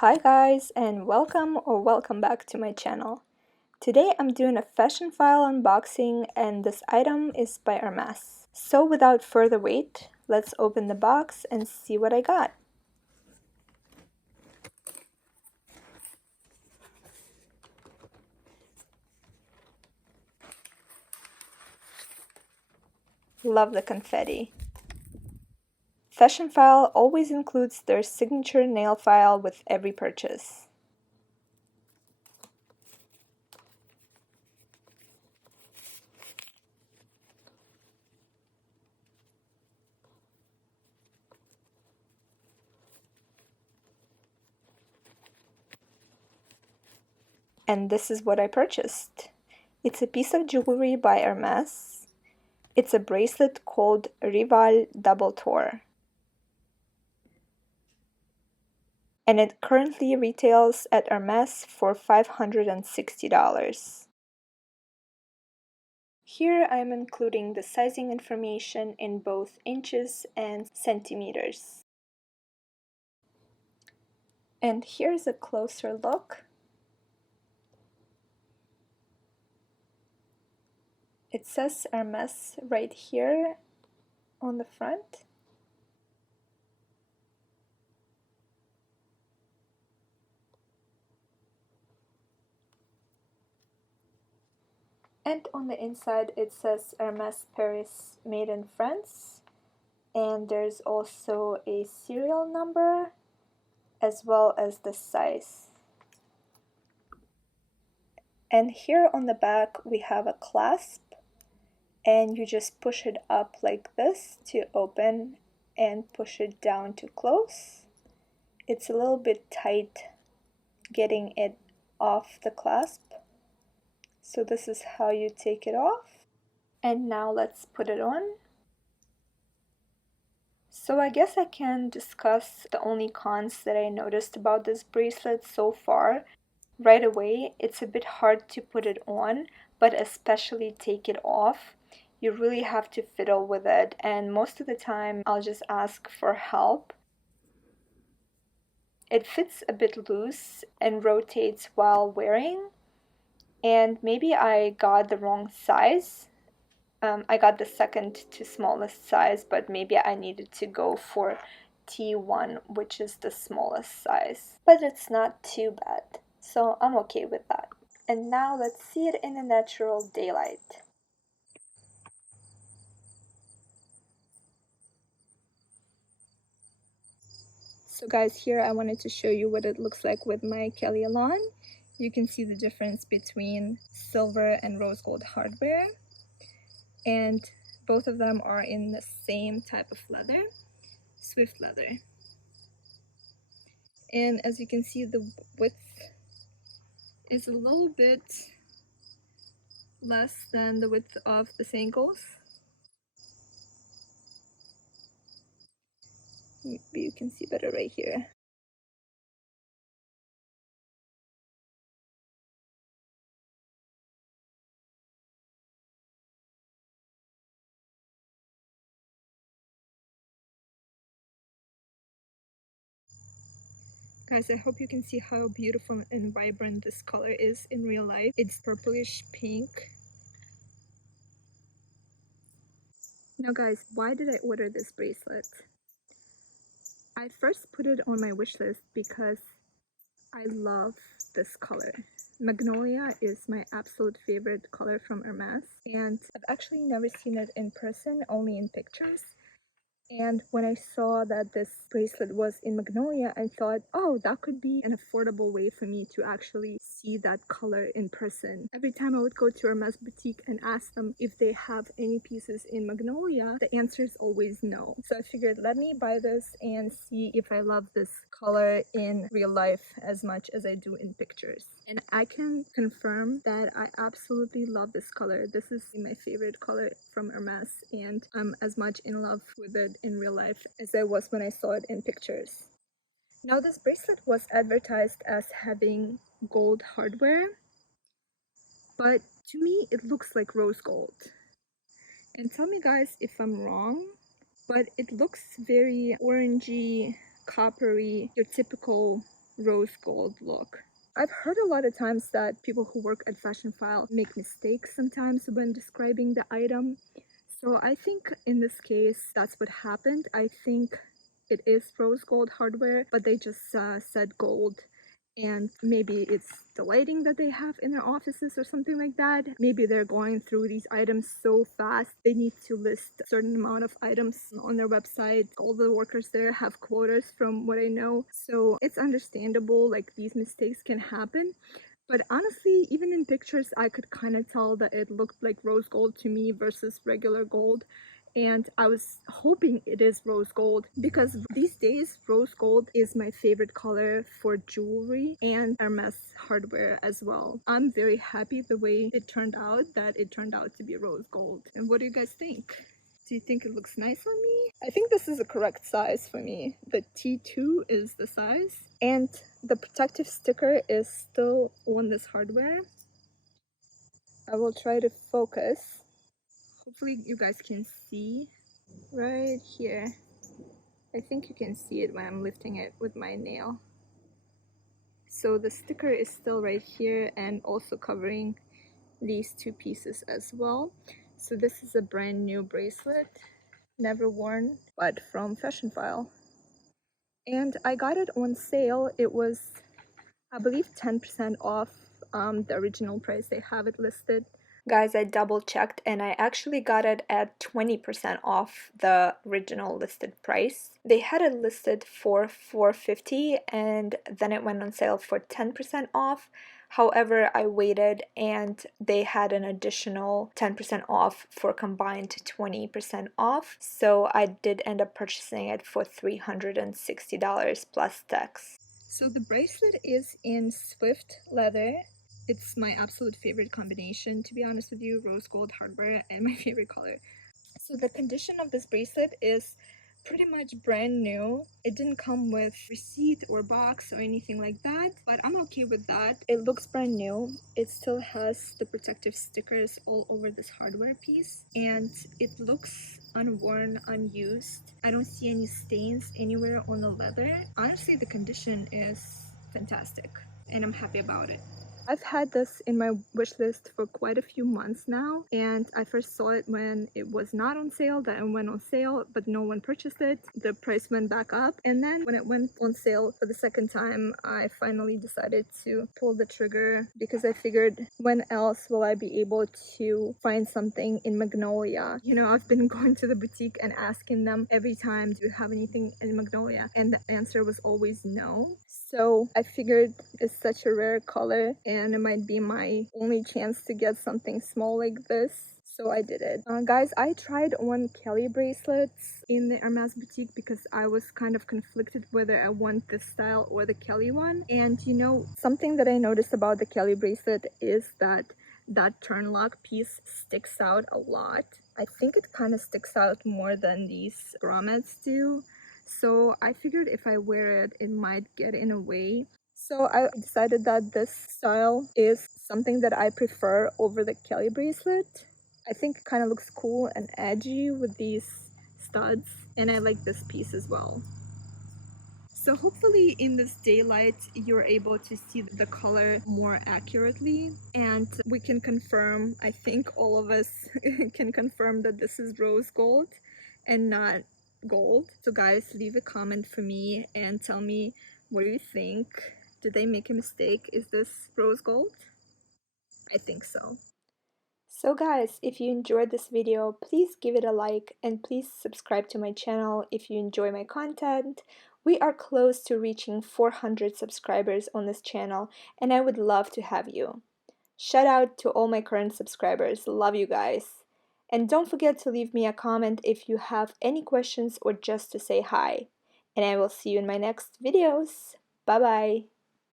Hi guys, and welcome back to my channel. Today I'm doing a Fashionphile unboxing, and this item is by Hermes. So without further wait, let's open the box and see what I got. Love the confetti. Fashionphile always includes their signature nail file with every purchase. And this is what I purchased. It's a piece of jewelry by Hermes. It's a bracelet called Rivale Double Tour. And it currently retails at Hermes for $560. Here I am including the sizing information in both inches and centimeters. And here's a closer look. It says Hermes right here on the front. And on the inside it says Hermes Paris made in France. And there's also a serial number as well as the size. And here on the back we have a clasp, and you just push it up like this to open and push it down to close. It's a little bit tight getting it off the clasp, so this is how you take it off. And now let's put it on. So I guess I can discuss the only cons that I noticed about this bracelet so far. Right away, it's a bit hard to put it on, but especially take it off. You really have to fiddle with it, and most of the time I'll just ask for help. It fits a bit loose and rotates while wearing, and maybe I got the wrong size. I got the second to smallest size, but maybe I needed to go for T1, which is the smallest size. But it's not too bad, so I'm okay with that. And now let's see it in the natural daylight. So guys, here I wanted to show you what it looks like with my Kelly Alon. You can see the difference between silver and rose gold hardware. And both of them are in the same type of leather, Swift leather. And as you can see, the width is a little bit less than the width of the singles. Maybe you can see better right here. Guys, I hope you can see how beautiful and vibrant this color is in real life. It's purplish pink. Now guys, why did I order this bracelet? I first put it on my wish list because I love this color. Magnolia is my absolute favorite color from Hermes, and I've actually never seen it in person, only in pictures. And when I saw that this bracelet was in Magnolia, I thought, oh, that could be an affordable way for me to actually see that color in person. Every time I would go to Hermes boutique and ask them if they have any pieces in Magnolia, the answer is always no. So I figured, let me buy this and see if I love this color in real life as much as I do in pictures. And I can confirm that I absolutely love this color. This is my favorite color from Hermes, and I'm as much in love with it in real life as I was when I saw it in pictures. Now this bracelet was advertised as having gold hardware, but to me it looks like rose gold. And tell me guys if I'm wrong, but it looks very orangey, coppery, your typical rose gold look. I've heard a lot of times that people who work at Fashionphile make mistakes sometimes when describing the item. So I think in this case, that's what happened. I think it is rose gold hardware, but they just said gold. And maybe it's the lighting that they have in their offices or something like that. Maybe they're going through these items so fast, they need to list a certain amount of items on their website. All the workers there have quotas from what I know. So it's understandable, like these mistakes can happen. But honestly, even in pictures, I could kind of tell that it looked like rose gold to me versus regular gold. And I was hoping it is rose gold because these days rose gold is my favorite color for jewelry and Hermes hardware as well. I'm very happy the way it turned out, that it turned out to be rose gold. And what do you guys think? Do you think it looks nice on me? I think this is the correct size for me. The T2 is the size. And the protective sticker is still on this hardware. I will try to focus. Hopefully you guys can see right here. I think you can see it when I'm lifting it with my nail. So the sticker is still right here and also covering these two pieces as well. So this is a brand new bracelet, never worn, but from Fashionphile. And I got it on sale. It was, I believe, 10% off the original price. They have it listed. Guys, I double checked and I actually got it at 20% off the original listed price. They had it listed for $450 and then it went on sale for 10% off. However, I waited and they had an additional 10% off for combined 20% off. So I did end up purchasing it for $360 plus tax. So the bracelet is in Swift leather. It's my absolute favorite combination, to be honest with you, rose gold hardware and my favorite color. So the condition of this bracelet is pretty much brand new. It didn't come with receipt or box or anything like that, but I'm okay with that. It looks brand new. It still has the protective stickers all over this hardware piece and it looks unworn, unused. I don't see any stains anywhere on the leather. Honestly, the condition is fantastic and I'm happy about it. I've had this in my wish list for quite a few months now, and I first saw it when it was not on sale, then it went on sale, but no one purchased it. The price went back up, and then when it went on sale for the second time, I finally decided to pull the trigger because I figured, when else will I be able to find something in Magnolia? You know, I've been going to the boutique and asking them every time, do you have anything in Magnolia? And the answer was always no. So I figured it's such a rare color and it might be my only chance to get something small like this. So I did it. Guys, I tried on Kelly bracelets in the Hermes boutique because I was kind of conflicted whether I want this style or the Kelly one. And you know, something that I noticed about the Kelly bracelet is that turn lock piece sticks out a lot. I think it kind of sticks out more than these grommets do. So I figured if I wear it, it might get in a way. So I decided that this style is something that I prefer over the Kelly bracelet. I think it kind of looks cool and edgy with these studs, and I like this piece as well. So hopefully in this daylight you're able to see the color more accurately, and we can confirm, I think all of us can confirm, that this is rose gold and not gold. So guys, leave a comment for me and tell me, what do you think? Did they make a mistake? Is this rose gold? I think so. So guys, if you enjoyed this video, please give it a like and please subscribe to my channel if you enjoy my content. We are close to reaching 400 subscribers on this channel and I would love to have you. Shout out to all my current subscribers, love you guys. And don't forget to leave me a comment if you have any questions or just to say hi. And I will see you in my next videos. Bye bye!